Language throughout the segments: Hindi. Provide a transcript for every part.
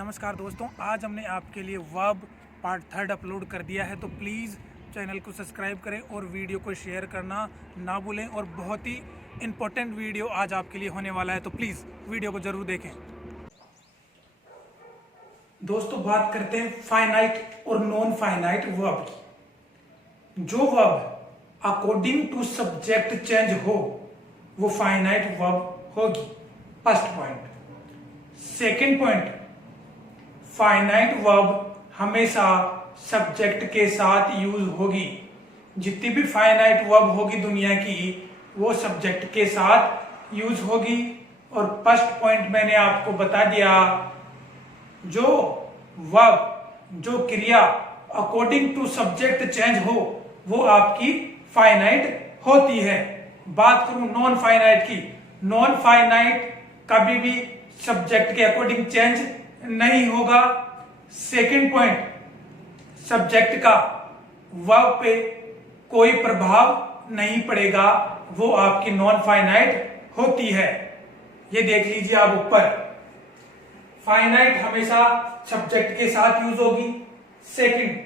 नमस्कार दोस्तों, आज हमने आपके लिए वर्ब पार्ट 3 अपलोड कर दिया है। तो प्लीज़ चैनल को सब्सक्राइब करें और वीडियो को शेयर करना ना भूलें। और बहुत ही इम्पोर्टेंट वीडियो आज आपके लिए होने वाला है, तो प्लीज़ वीडियो को ज़रूर देखें। दोस्तों, बात करते हैं फाइनाइट और नॉन फाइनाइट वर्ब की। जो verb according to subject change हो वो फाइनाइट वर्ब होगी। First point. Second point, finite verb हमेशा सब्जेक्ट के साथ यूज होगी। जितनी भी फाइनाइट वर्ब होगी दुनिया की, वो सब्जेक्ट के साथ यूज होगी। और फर्स्ट पॉइंट मैंने आपको बता दिया, जो वर्ब, जो क्रिया अकॉर्डिंग टू सब्जेक्ट चेंज हो वो आपकी फाइनाइट होती है। बात करूं नॉन फाइनाइट की, नॉन फाइनाइट कभी भी सब्जेक्ट के अकॉर्डिंग चेंज नहीं होगा। सेकंड पॉइंट, सब्जेक्ट का वर्ब पे कोई प्रभाव नहीं पड़ेगा, वो आपकी नॉन फाइनाइट होती है। ये देख लीजिए आप ऊपर, फाइनाइट हमेशा सब्जेक्ट के साथ यूज होगी। सेकंड,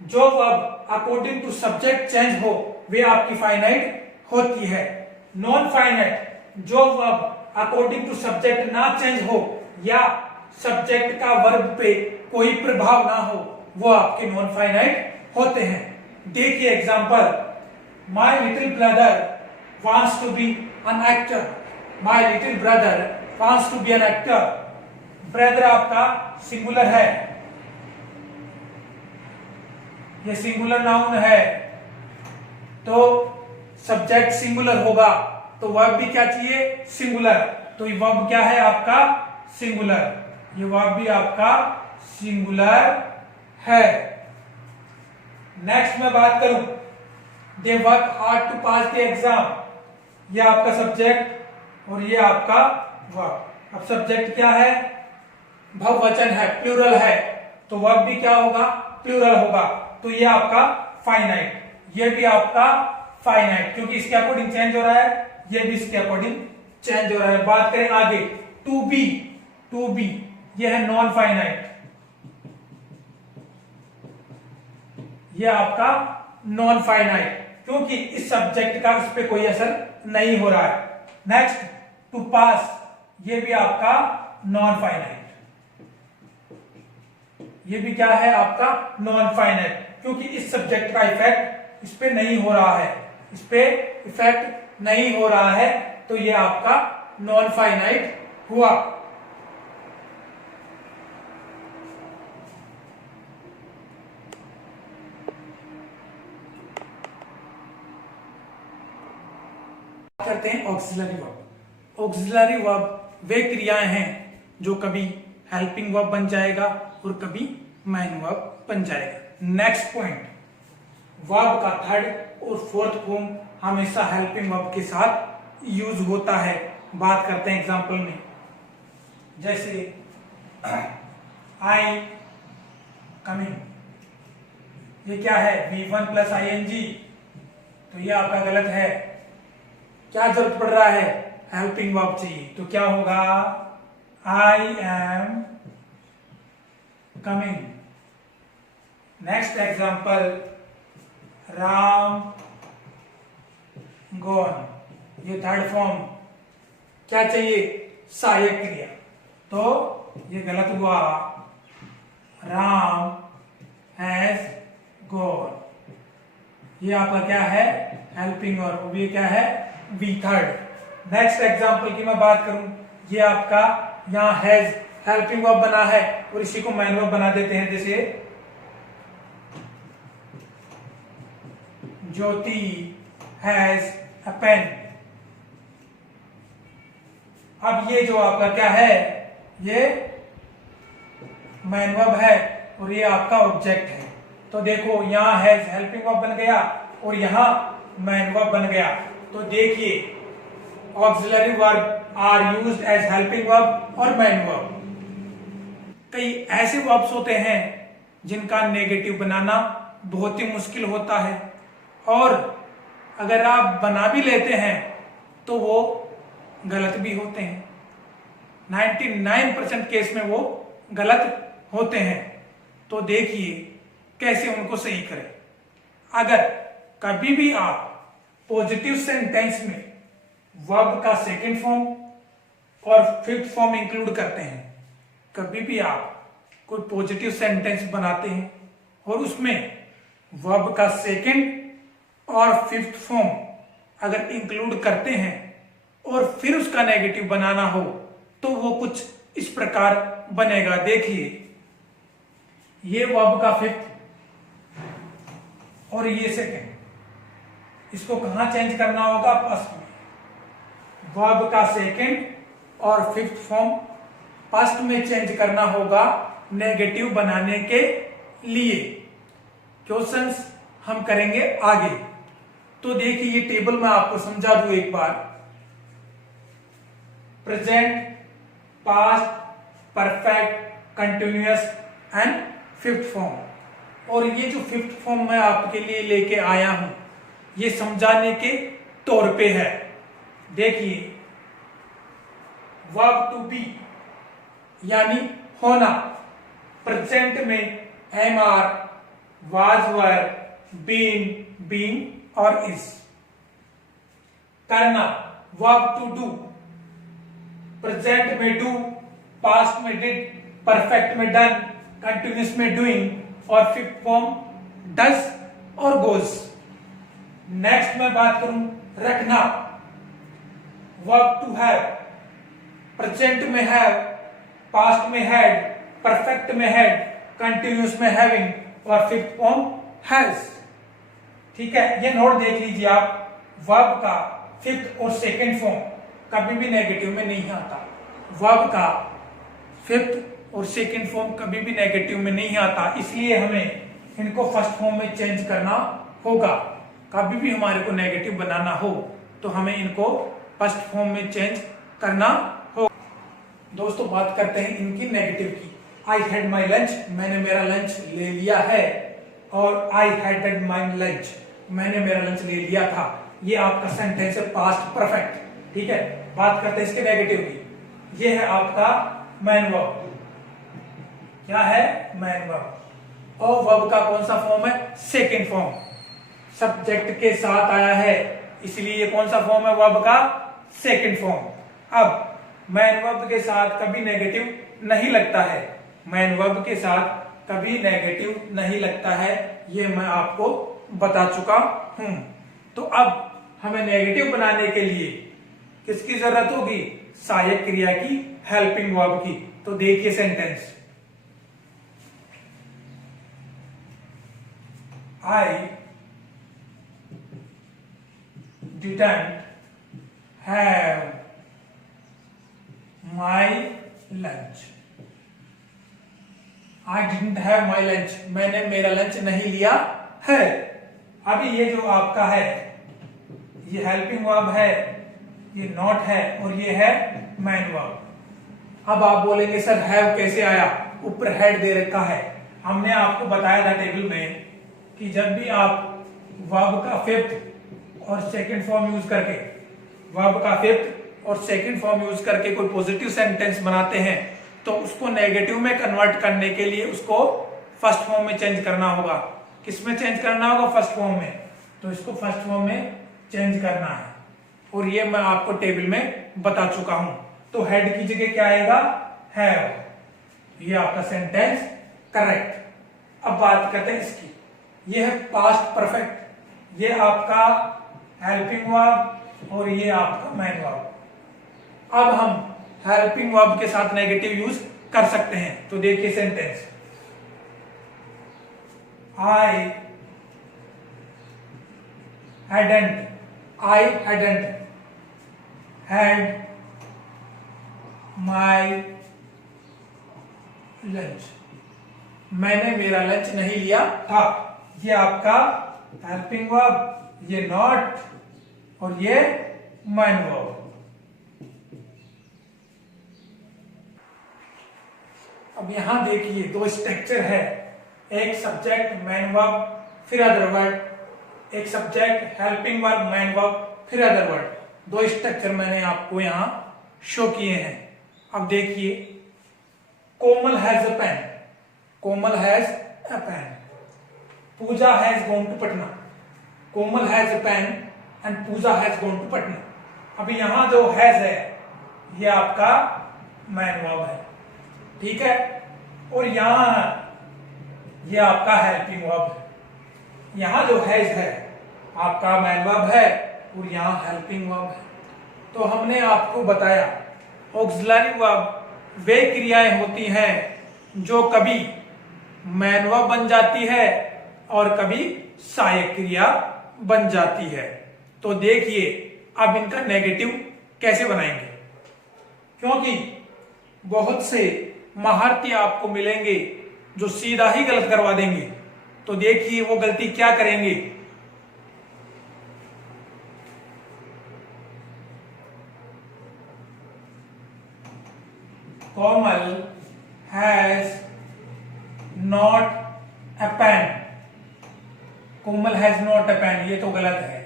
जो verb according to subject change हो वे आपकी फाइनाइट होती है। नॉन फाइनाइट, जो वर्ब अकॉर्डिंग टू सब्जेक्ट ना चेंज हो या सब्जेक्ट का वर्ब पे कोई प्रभाव ना हो, वो आपके नॉन फाइनाइट होते हैं। देखिए example, my little brother wants to be an actor. My little brother wants to be an actor. Brother आपका सिंगुलर है, ये सिंगुलर नाउन है, तो सब्जेक्ट सिंगुलर होगा, तो वर्ब भी क्या चाहिए? सिंगुलर। तो ये वर्ब क्या है आपका? सिंगुलर। ये वर्ब भी आपका सिंगुलर है। नेक्स्ट मैं बात करूं, they work hard to pass the exam. ये आपका सब्जेक्ट और ये आपका वर्ब। अब सब्जेक्ट क्या है? बहुवचन है, प्लूरल है, तो वर्ब भी क्या होगा? प्लूरल होगा। तो ये आपका फाइनाइट, ये भी आपका फाइनाइट, क्योंकि इसके अकॉर्डिंग चेंज हो रहा है, ये भी इसके अकॉर्डिंग चेंज हो रहा है। बात करें आगे, टू बी, टू बी ये है नॉन फाइनाइट, ये आपका नॉन फाइनाइट, क्योंकि इस सब्जेक्ट का इस पे कोई असर नहीं हो रहा है। नेक्स्ट, टू पास, ये भी आपका नॉन फाइनाइट, ये भी क्या है आपका? नॉन फाइनाइट, क्योंकि इस सब्जेक्ट का इफेक्ट इस पे नहीं हो रहा है, इस पे इफेक्ट नहीं हो रहा है, तो ये आपका नॉन फाइनाइट हुआ। करते हैं ऑक्सिलरी वर्ब। ऑक्सिलरी वर्ब वे क्रियाएं हैं जो कभी हेल्पिंग वर्ब बन जाएगा और कभी मेन वर्ब बन जाएगा। नेक्स्ट पॉइंट, वर्ब का थर्ड और फोर्थ फॉर्म हमेशा हेल्पिंग वर्ब के साथ यूज होता है। बात करते हैं एग्जांपल में, जैसे आई कमिंग, ये क्या है? V1 प्लस ING, तो ये आपका गलत है। क्या जरूरत पड़ रहा है? हेल्पिंग वर्ब चाहिए, तो क्या होगा? I am coming. Next example, Ram gone, ये थर्ड फॉर्म, क्या चाहिए? सहायक क्रिया, तो ये गलत हुआ। राम हैज गॉन, ये आपका क्या है? Helping verb. ये क्या है? We third. नेक्स्ट एग्जांपल की मैं बात करूं, ये आपका यहां हैज हेल्पिंग वर्ब बना है और इसी को मेन वर्ब बना देते हैं। जैसे ज्योति हैज अ पेन। अब ये जो आपका क्या है? ये मेन वर्ब है और ये आपका ऑब्जेक्ट है। तो देखो, यहां हैज हेल्पिंग वर्ब बन गया और यहां मेन वर्ब बन गया। तो देखिए, auxiliary verb are used as helping verb और मेन वर्ब। कई ऐसे वर्ब्स होते हैं जिनका नेगेटिव बनाना बहुत ही मुश्किल होता है, और अगर आप बना भी लेते हैं तो वो गलत भी होते हैं। 99% केस में वो गलत होते हैं, तो देखिए कैसे उनको सही करें। अगर कभी भी आप पॉजिटिव सेंटेंस में वर्ब का सेकंड फॉर्म और फिफ्थ फॉर्म इंक्लूड करते हैं, कभी भी आप कोई पॉजिटिव सेंटेंस बनाते हैं और उसमें वर्ब का सेकंड और फिफ्थ फॉर्म अगर इंक्लूड करते हैं और फिर उसका नेगेटिव बनाना हो, तो वो कुछ इस प्रकार बनेगा। देखिए, ये वर्ब का फिफ्थ और ये सेकंड, इसको कहां चेंज करना होगा? पास्ट में। वर्ब का सेकंड और फिफ्थ फॉर्म पास्ट में चेंज करना होगा नेगेटिव बनाने के लिए। क्वेश्चंस हम करेंगे आगे। तो देखिए, ये टेबल मैं आपको समझा दूं एक बार। Present, past, perfect, continuous and fifth form. और ये जो फिफ्थ फॉर्म मैं आपके लिए लेके आया हूं, ये समझाने के तौर पे है। देखिए, वर्ब टू बी यानी होना, प्रेजेंट में am are, was were, been, being और इज। करना, वर्ब टू डू, प्रेजेंट में डू, पास्ट में डिड, परफेक्ट में डन, कंटिन्यूअस में डूइंग और फिफ्थ फॉर्म डज और गोज। नेक्स्ट मैं बात करूं रखना, वर्ब टू हैव, प्रेजेंट में हैव, पास्ट में हैड, परफेक्ट में हैड, कंटिन्यूअस में हैविंग और फिफ्थ फॉर्म हैज। ठीक है, ये नोट देख लीजिए आप। वर्ब का फिफ्थ और सेकंड फॉर्म कभी भी नेगेटिव में नहीं आता। वर्ब का फिफ्थ और सेकंड फॉर्म कभी भी नेगेटिव में नहीं आता, इसलिए हमें इनको फर्स्ट फॉर्म में चेंज करना होगा। कभी भी हमारे को नेगेटिव बनाना हो तो हमें इनको फर्स्ट फॉर्म में चेंज करना हो। दोस्तों, बात करते हैं इनकी नेगेटिव की। आई हैड माई लंच, मैंने मेरा लंच ले लिया है, और आई हैड माई लंच, मैंने मेरा लंच ले लिया था। ये आपका सेंटेंस है पास्ट परफेक्ट। ठीक है, बात करते हैं इसके नेगेटिव की। ये है आपका मैन वर्ब। क्या है? Man verb. और वर्ब का कौन सा फॉर्म है? Second form. सब्जेक्ट के साथ आया है, इसलिए ये कौन सा फॉर्म है वर्ब का? Second form. अब मैन वर्ब के साथ कभी नेगेटिव नहीं लगता है, मैन वर्ब के साथ कभी नेगेटिव नहीं लगता है, ये मैं आपको बता चुका हूं। तो अब हमें नेगेटिव बनाने के लिए किसकी जरूरत होगी? सहायक क्रिया की, हेल्पिंग वर्ब की। तो देखिए sentence, I didn't have my lunch. I didn't have my lunch, मैंने मेरा लंच नहीं लिया है। अभी ये जो आपका है, ये हेल्पिंग वर्ब है, ये नॉट है और ये है मैन वर्ब। अब आप बोलेंगे सर हैव कैसे आया? ऊपर हेड दे रखा है। हमने आपको बताया था टेबल में कि जब भी आप वर्ब का फिफ्थ और सेकंड फॉर्म यूज करके, वर्ब का फिफ्थ और सेकंड फॉर्म यूज करके कोई पॉजिटिव सेंटेंस बनाते हैं, तो उसको नेगेटिव में कन्वर्ट करने के लिए उसको फर्स्ट फॉर्म में चेंज करना होगा। किस में चेंज करना होगा? फर्स्ट फॉर्म में। तो इसको फर्स्ट फॉर्म में चेंज करना है, और ये मैं आपको टेबल में बता चुका हूं। तो हेड की जगह क्या आएगा? हैव। ये आपका सेंटेंस करेक्ट। अब बात करते हैं इसकी। ये है पास्ट परफेक्ट, ये आपका हेल्पिंग वर्ब और ये आपका मैन वर्ब। अब हम हेल्पिंग वर्ब के साथ नेगेटिव यूज कर सकते हैं। तो देखिए sentence, I hadn't had my lunch, मैंने मेरा लंच नहीं लिया था। ये आपका हेल्पिंग वर्ब, ये नॉट और ये मैन वर्ब। अब यहां देखिए दो स्ट्रक्चर है, एक सब्जेक्ट मैन वर्ब फिर अदर वर्ड, एक subject helping verb main verb फिर अदर वर्ड। दो स्ट्रक्चर मैंने आपको यहां शो किए हैं। अब देखिए Komal has a pen, Komal has a pen. Pooja has gone to Patna, Komal has a pen and Pooja has gone to Patna. अभी यहां जो हैज है ये आपका मैन वर्ब है, ठीक है, और यहां ये आपका हेल्पिंग वर्ब है। यहां जो हैज है आपका मैन वर्ब है और यहां हेल्पिंग वर्ब है। तो हमने आपको बताया ऑक्सिलरी वर्ब वे क्रियाएं होती हैं जो कभी मैन वर्ब बन जाती है और कभी सहायक क्रिया बन जाती है। तो देखिए अब इनका नेगेटिव कैसे बनाएंगे, क्योंकि बहुत से महारथी आपको मिलेंगे जो सीधा ही गलत करवा देंगे। तो देखिए वो गलती क्या करेंगे। Komal has not a pen, Komal has not a pen, ये तो गलत है।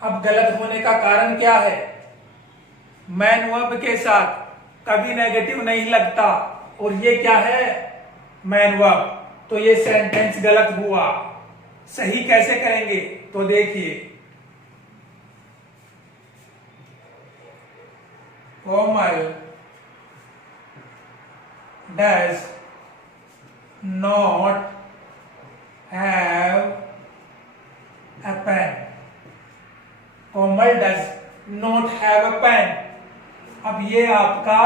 अब गलत होने का कारण क्या है, मैन वर्ब के साथ कभी नेगेटिव नहीं लगता और ये क्या है मैन वर्ब, तो ये सेंटेंस गलत हुआ। सही कैसे करेंगे तो देखिए, कोमल does not have a pen, Komal does not have a pen। अब ये आपका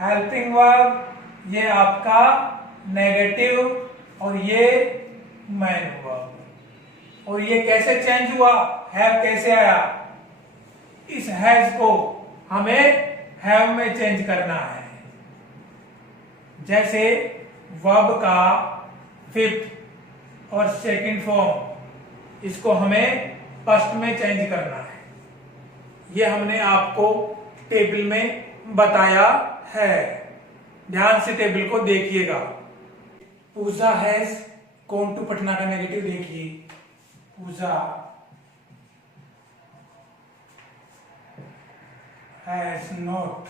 हेल्पिंग वर्ब, ये आपका नेगेटिव और ये मैन वर्ब। और ये कैसे चेंज हुआ, हैव कैसे आया, इस हैज को हमें हैव में चेंज करना है। जैसे वर्ब का फिफ्थ और सेकंड फॉर्म, इसको हमें फर्स्ट में चेंज करना है। ये हमने आपको टेबल में बताया है, ध्यान से टेबल को देखिएगा। Pooja has gone to Patna का नेगेटिव देखिए, Pooja has not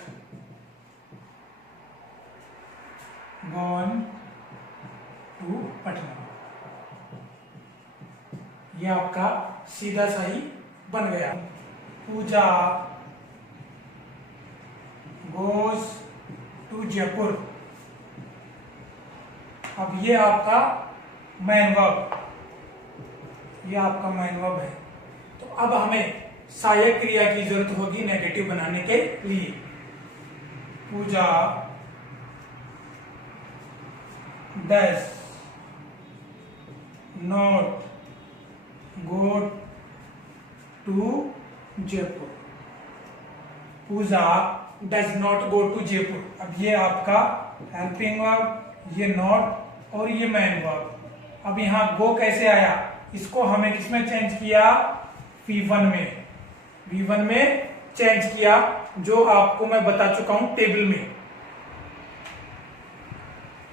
gone to Patna, ये आपका सीधा सही बन गया। पूजा गोज टू जयपुर, अब ये आपका मैन वर्ब, ये आपका मैन वर्ब है। तो अब हमें सहायक क्रिया की जरूरत होगी नेगेटिव बनाने के लिए। Pooja does not go to Jaipur, Pooja does not go to Jaipur. अब ये आपका हेल्पिंग वर्ब, ये नॉट और ये मैन वर्ब। अब यहाँ गो कैसे आया, इसको हमें किसमें चेंज किया, V1 में, V1 में चेंज किया, जो आपको मैं बता चुका हूं टेबल में।